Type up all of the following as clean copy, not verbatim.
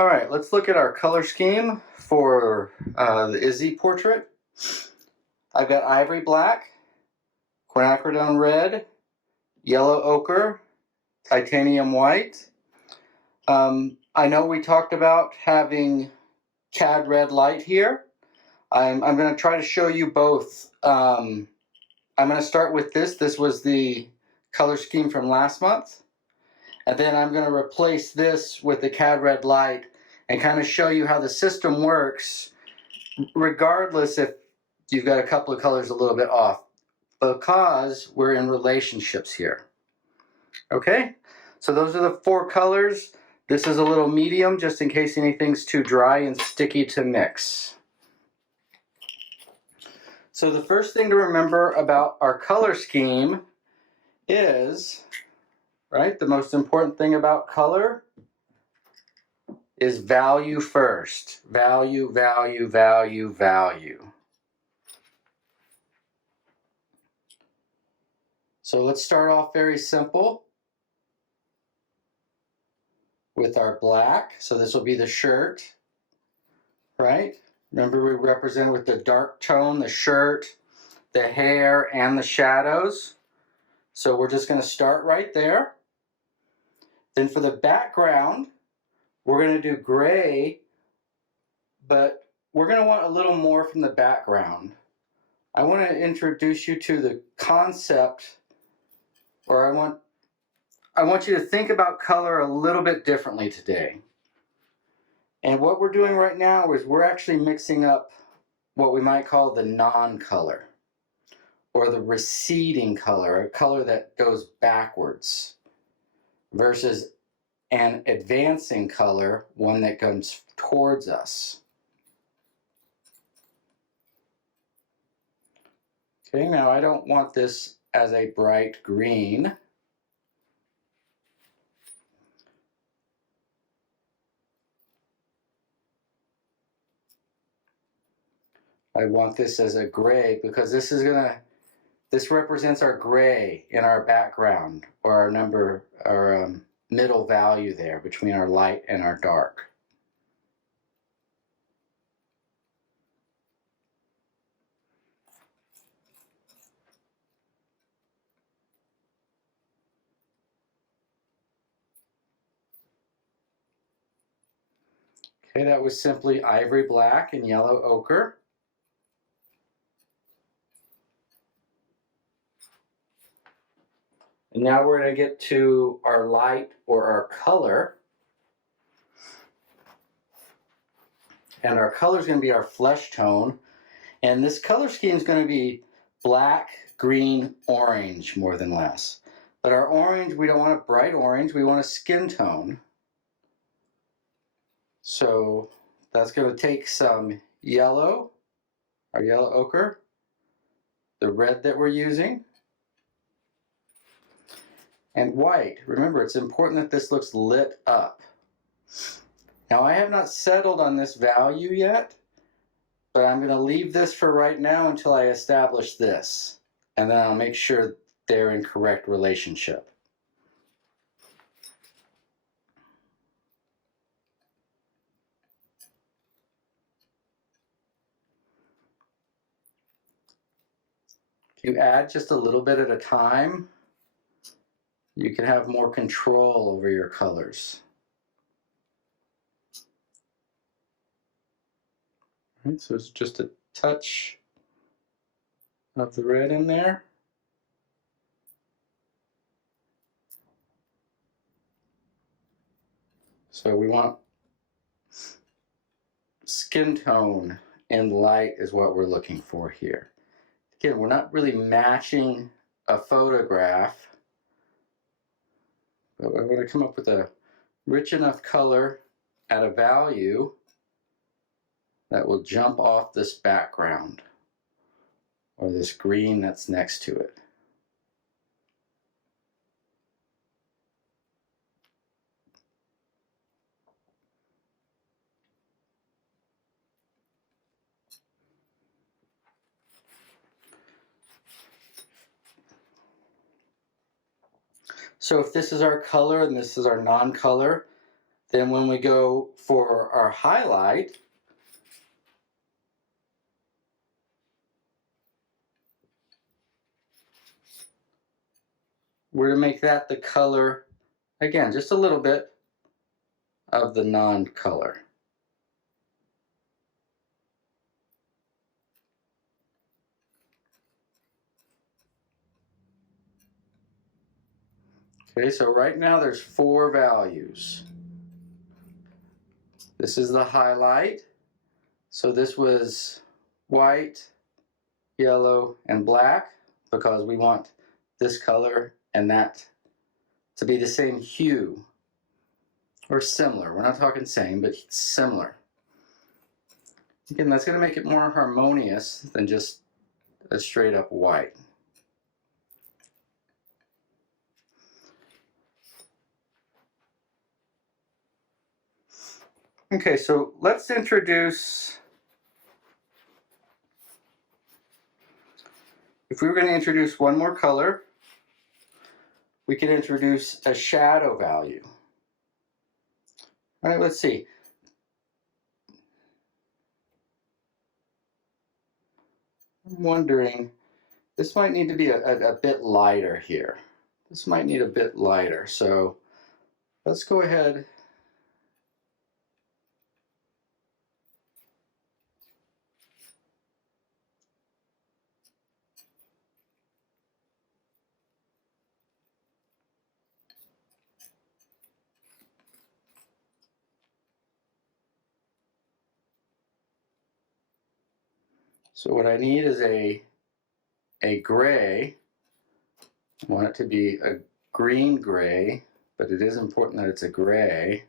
All right, let's look at our color scheme for the Izzy portrait. I've got ivory black, quinacridone red, yellow ochre, titanium white. I know we talked about having cad red light here. I'm going to try to show you both. I'm going to start with this. This was the color scheme from last month. And then I'm going to replace this with the cad red light and kind of show you how the system works, regardless if you've got a couple of colors a little bit off, because we're in relationships here. Okay, so those are the four colors. This is a little medium, just in case anything's too dry and sticky to mix. So the first thing to remember about our color scheme is, right, the most important thing about color is value first. Value, value, value, value. So let's start off very simple with our black. So this will be the shirt, right? Remember, we represent with the dark tone, the shirt, the hair, and the shadows. So we're just going to start right there. Then for the background, we're going to do gray, but we're going to want a little more from the background. I want to introduce you to the concept, or I want you to think about color a little bit differently today. And what we're doing right now is we're actually mixing up what we might call the non-color, or the receding color, a color that goes backwards, versus an advancing color, one that comes towards us. Okay, now I don't want this as a bright green. I want this as a gray, because this represents our gray in our background, or our middle value there between our light and our dark. Okay, that was simply ivory black and yellow ochre. And now we're going to get to our light, or our color. And our color is going to be our flesh tone. And this color scheme is going to be black, green, orange, more than less. But our orange, we don't want a bright orange, we want a skin tone. So that's going to take some yellow, our yellow ochre, the red that we're using, and white. Remember, it's important that this looks lit up. Now, I have not settled on this value yet, but I'm going to leave this for right now until I establish this, and then I'll make sure they're in correct relationship. If you add just a little bit at a time, you can have more control over your colors. All right, so it's just a touch of the red in there. So we want skin tone and light is what we're looking for here. Again, we're not really matching a photograph, but we're going to come up with a rich enough color at a value that will jump off this background, or this green that's next to it. So if this is our color and this is our non-color, Then when we go for our highlight, we're to make that the color, again, just a little bit of the non-color. Okay, so right now there's 4 values. This is the highlight. So this was white, yellow, and black because we want this color and that to be the same hue or similar. We're not talking same, but similar. Again, that's going to make it more harmonious than just a straight up white. Okay, so let's introduce, if we were going to introduce one more color, we could introduce a shadow value. All right, let's see. I'm wondering, this might need to be a bit lighter here. This might need a bit lighter, so let's go ahead. So what I need is a gray. I want it to be a green gray, but it is important that it's a gray.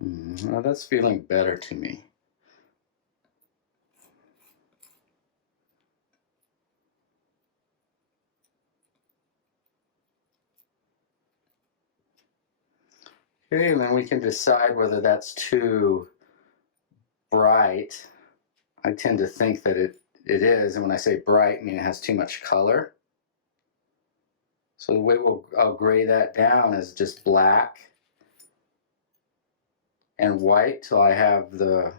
Well, that's feeling better to me. Okay, and then we can decide whether that's too bright. I tend to think that it is, and when I say bright, I mean it has too much color. So the way I'll gray that down is just black and white till I have the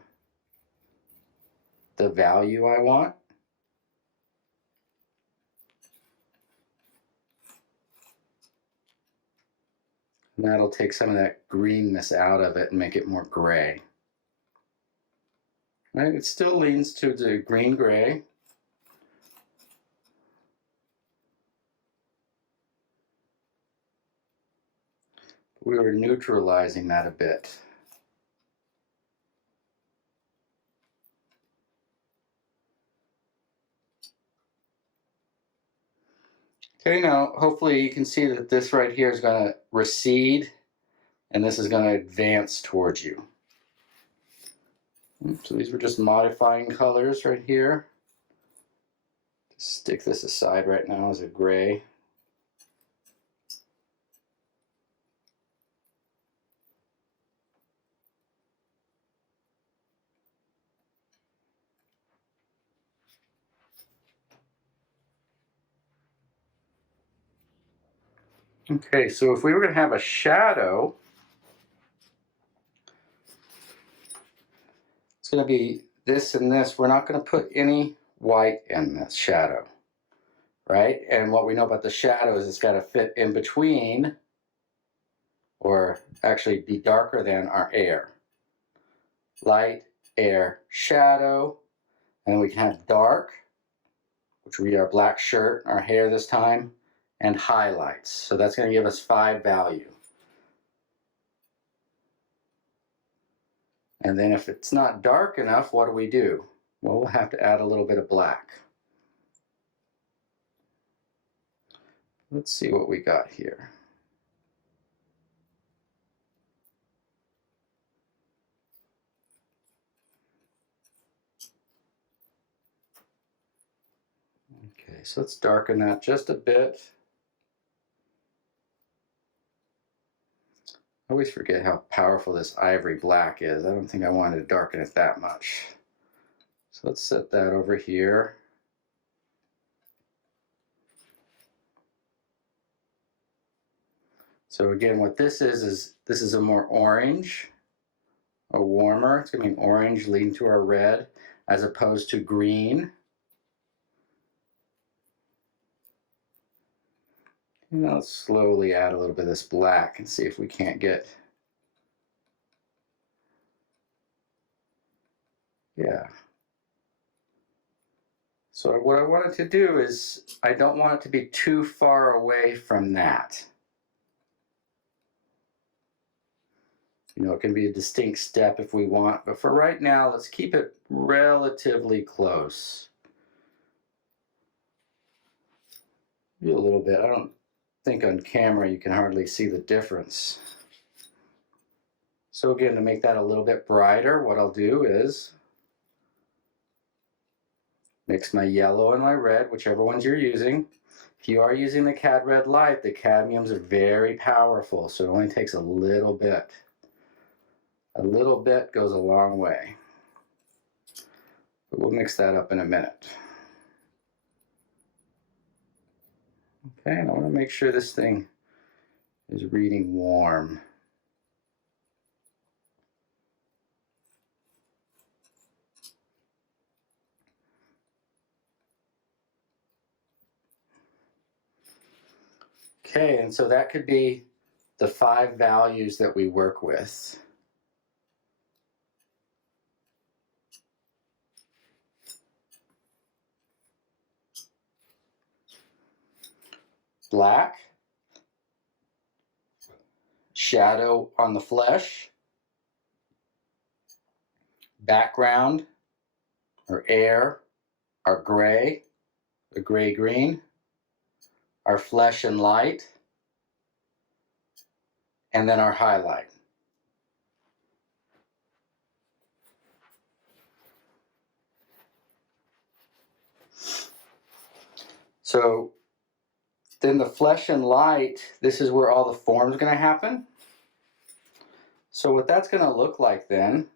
value I want. And that'll take some of that greenness out of it and make it more gray. Right? It still leans to the green gray. We were neutralizing that a bit. Okay, now hopefully you can see that this right here is going to recede and this is going to advance towards you. So these were just modifying colors right here. Just stick this aside right now as a gray. Okay, so if we were going to have a shadow, it's going to be this and this. We're not going to put any white in this shadow, right? And what we know about the shadow is it's got to fit in between, or actually be darker than our air. Light, air, shadow, and we can have dark, which will be our black shirt, our hair this time, and highlights. So that's going to give us 5 value. And then if it's not dark enough, what do? Well, we'll have to add a little bit of black. Let's see what we got here. Okay, so let's darken that just a bit. I always forget how powerful this ivory black is. I don't think I wanted to darken it that much. So let's set that over here. So again, what this is this is a more orange, a warmer. It's going to be orange leading to our red as opposed to green. Now let's slowly add a little bit of this black and see if we can't get, yeah. So what I wanted to do is, I don't want it to be too far away from that. You know, it can be a distinct step if we want, but for right now, let's keep it relatively close. Maybe a little bit. I don't think on camera you can hardly see the difference. So again, to make that a little bit brighter, what I'll do is mix my yellow and my red, whichever ones you're using. If you are using the Cad Red Light, the cadmiums are very powerful, so it only takes a little bit. A little bit goes a long way. But we'll mix that up in a minute. Okay, and I want to make sure this thing is reading warm. Okay, and so that could be the 5 values that we work with. Black, shadow on the flesh, background or air, our gray, the gray-green, our flesh and light, and then our highlight. So then the flesh and light, this is where all the form's going to happen. So what that's going to look like then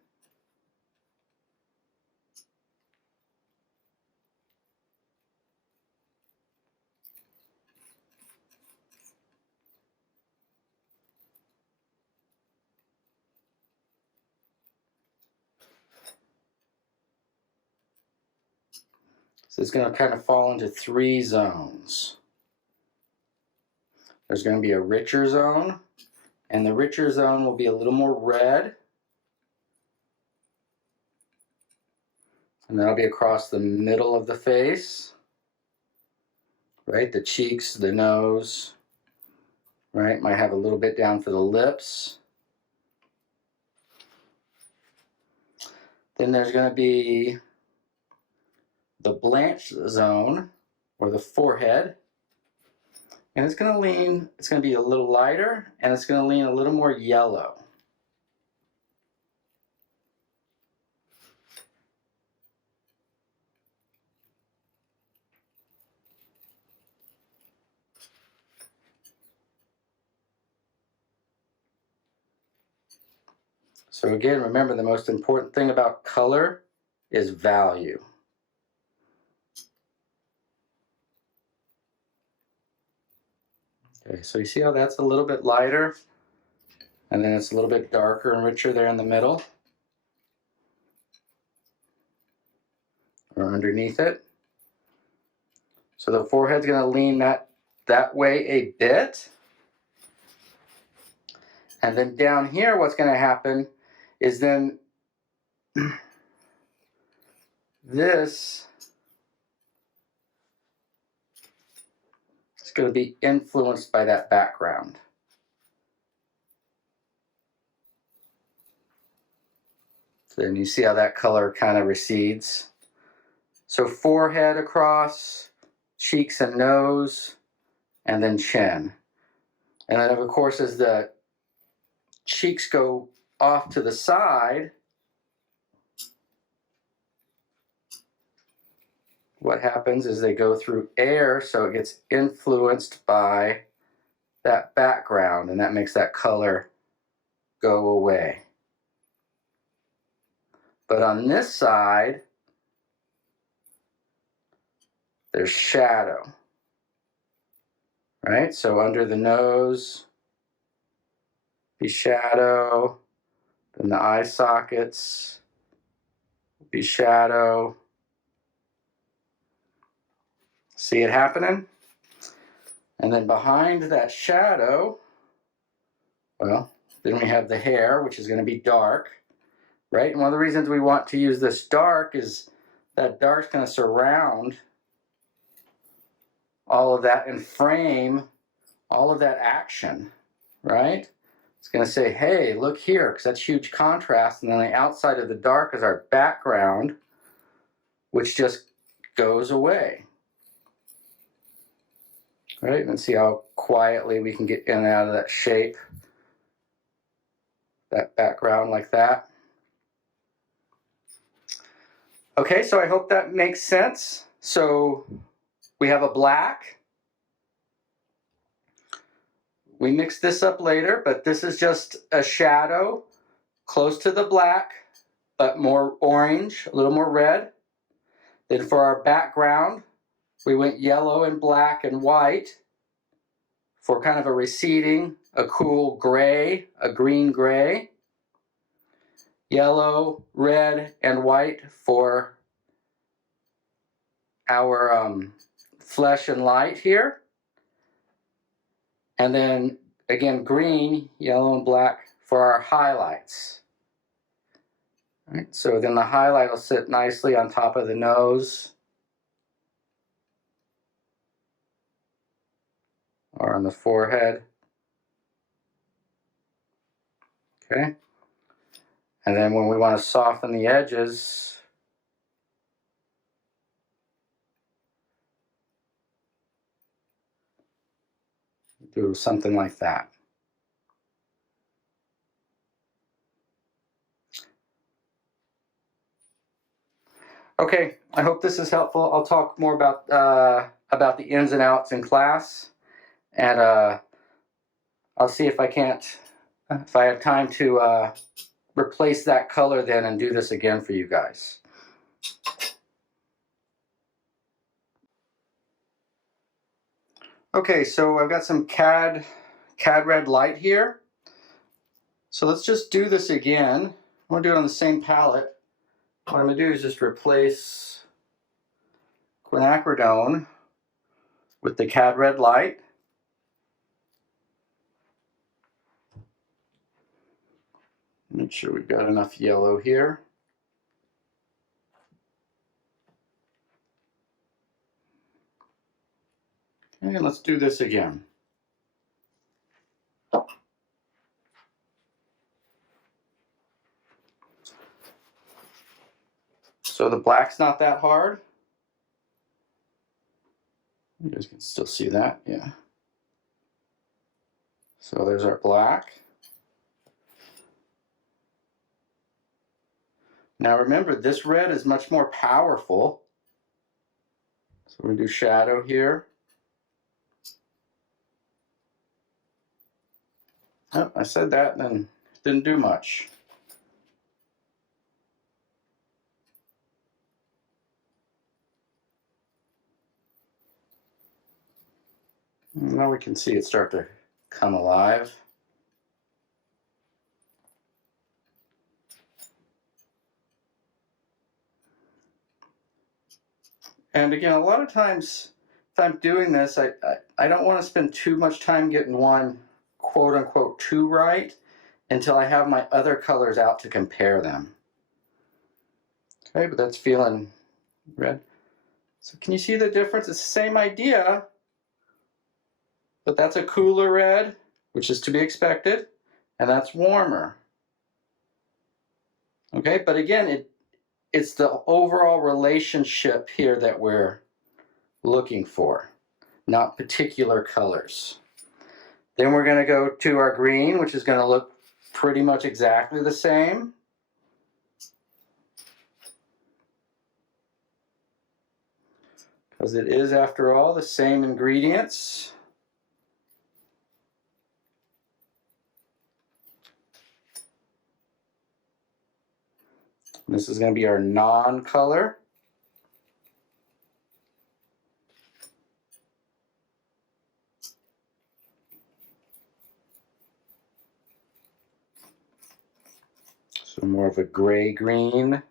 so it's going to kind of fall into 3 zones. There's going to be a richer zone, and the richer zone will be a little more red. And that'll be across the middle of the face, right? The cheeks, the nose, right? Might have a little bit down for the lips. Then there's going to be the blanch zone, or the forehead. And it's going to be a little lighter, and it's going to lean a little more yellow. So again, remember, the most important thing about color is value. Okay, so you see how that's a little bit lighter, and then it's a little bit darker and richer there in the middle, or underneath it. So the forehead's going to lean that way a bit. And then down here, what's going to happen is then this is going to be influenced by that background. So then you see how that color kind of recedes. So forehead across, cheeks and nose, and then chin. And then of course, as the cheeks go off to the side, what happens is they go through air, so it gets influenced by that background, and that makes that color go away. But on this side, there's shadow, right? So under the nose, be shadow. Then the eye sockets be shadow. See it happening? And then behind that shadow, well, then we have the hair, which is going to be dark, right? And one of the reasons we want to use this dark is that dark's going to surround all of that and frame all of that action, right? It's going to say, hey, look here, because that's huge contrast. And then the outside of the dark is our background, which just goes away. Right? And see how quietly we can get in and out of that shape, that background like that. Okay, so I hope that makes sense. So we have a black. We mix this up later, but this is just a shadow close to the black, but more orange, a little more red. Then for our background, we went yellow and black and white for kind of a receding, a cool gray, a green gray. Yellow, red, and white for our flesh and light here. And then again, green, yellow, and black for our highlights. All right, so then the highlight will sit nicely on top of the nose or on the forehead. Okay. And then when we want to soften the edges, do something like that. Okay, I hope this is helpful. I'll talk more about the ins and outs in class, and I'll see if I have time to replace that color then and do this again for you guys. Okay, so I've got some CAD red light here. So let's just do this again. I'm going to do it on the same palette. What I'm going to do is just replace quinacridone with the CAD red light. Make sure we've got enough yellow here. And let's do this again. So the black's not that hard. You guys can still see that, yeah. So there's our black. Now remember, this red is much more powerful. So we're going to do shadow here. Oh, I said that and then didn't do much. Now we can see it start to come alive. And again, a lot of times if I'm doing this, I don't want to spend too much time getting one quote unquote too right until I have my other colors out to compare them. Okay, but that's feeling red. So can you see the difference? It's the same idea, but that's a cooler red, which is to be expected, and that's warmer. Okay, but again, it's the overall relationship here that we're looking for, not particular colors. Then we're going to go to our green, which is going to look pretty much exactly the same. Because it is, after all, the same ingredients. This is going to be our non-color. more of a gray green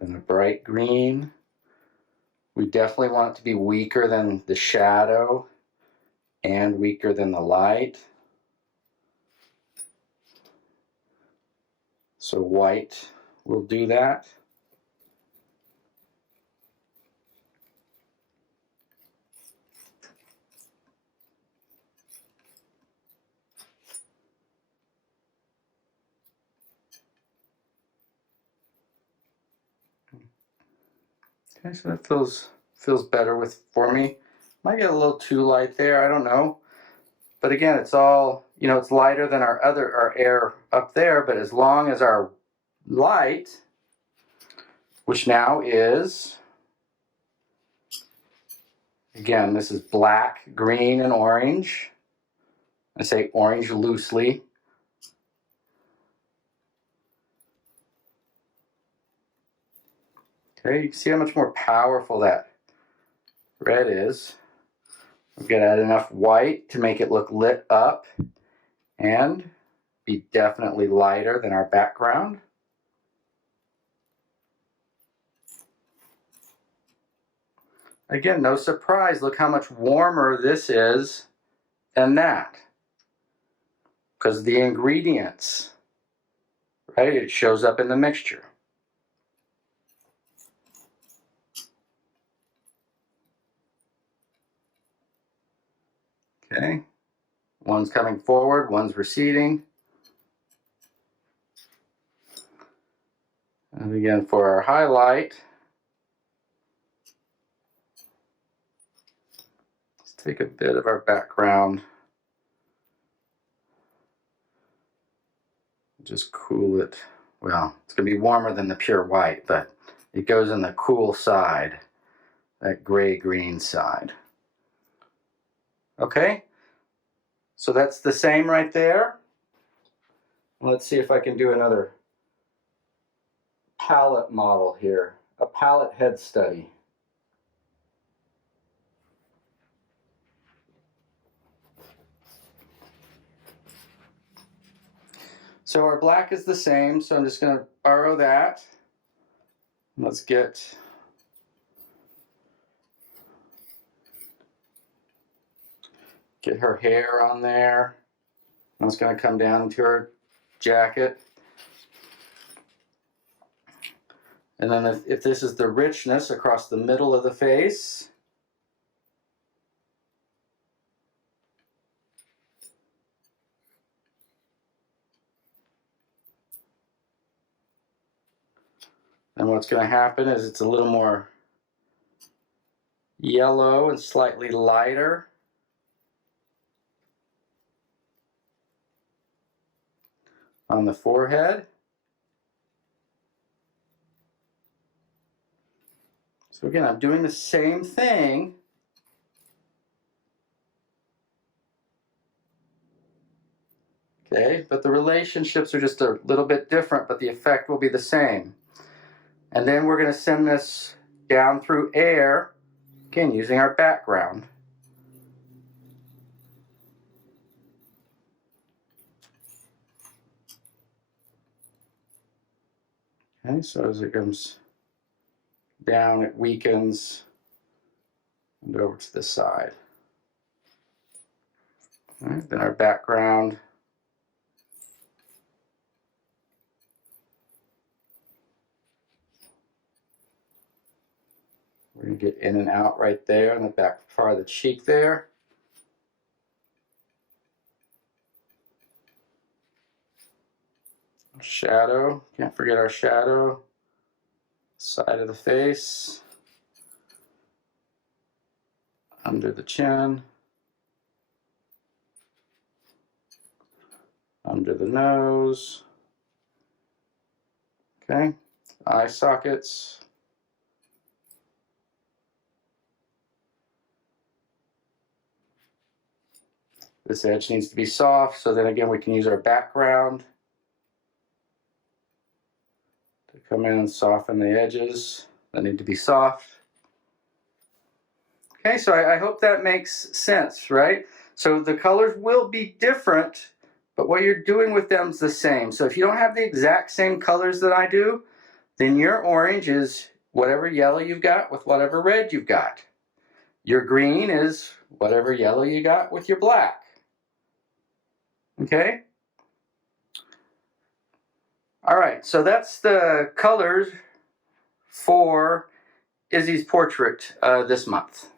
than a bright green. We definitely want it to be weaker than the shadow and weaker than the light. So white will do that. Okay, so that feels better for me. Might get a little too light there, I don't know. But again, it's all, you know, it's lighter than our air up there, but as long as our light, which now is, again, this is black, green, and orange. I say orange loosely. Okay, you can see how much more powerful that red is. We've got to add enough white to make it look lit up and be definitely lighter than our background. Again, no surprise, look how much warmer this is than that. Because the ingredients, right, it shows up in the mixture. Okay, one's coming forward, one's receding. And again, for our highlight, let's take a bit of our background, just cool it. Well, it's going to be warmer than the pure white, but it goes in the cool side, that gray-green side. Okay, so that's the same right there. Let's see if I can do another palette model here, a palette head study. So our black is the same, so I'm just going to borrow that. Let's get her hair on there. And it's going to come down to her jacket. And then if this is the richness across the middle of the face, then what's going to happen is it's a little more yellow and slightly lighter on the forehead. So again, I'm doing the same thing, okay, but the relationships are just a little bit different, but the effect will be the same. And then we're going to send this down through air, again, using our background. Okay, so as it comes down, it weakens and over to the side. All right, then our background. We're going to get in and out right there in the back part of the cheek there. Shadow, can't forget our shadow. Side of the face. Under the chin. Under the nose. Okay, eye sockets. This edge needs to be soft, so then again we can use our background to come in and soften the edges that need to be soft. Okay, so I hope that makes sense, right? So the colors will be different but what you're doing with them is the same. So if you don't have the exact same colors that I do, then your orange is whatever yellow you've got with whatever red you've got. Your green is whatever yellow you got with your black. Okay? All right, so that's the colors for Izzy's portrait this month.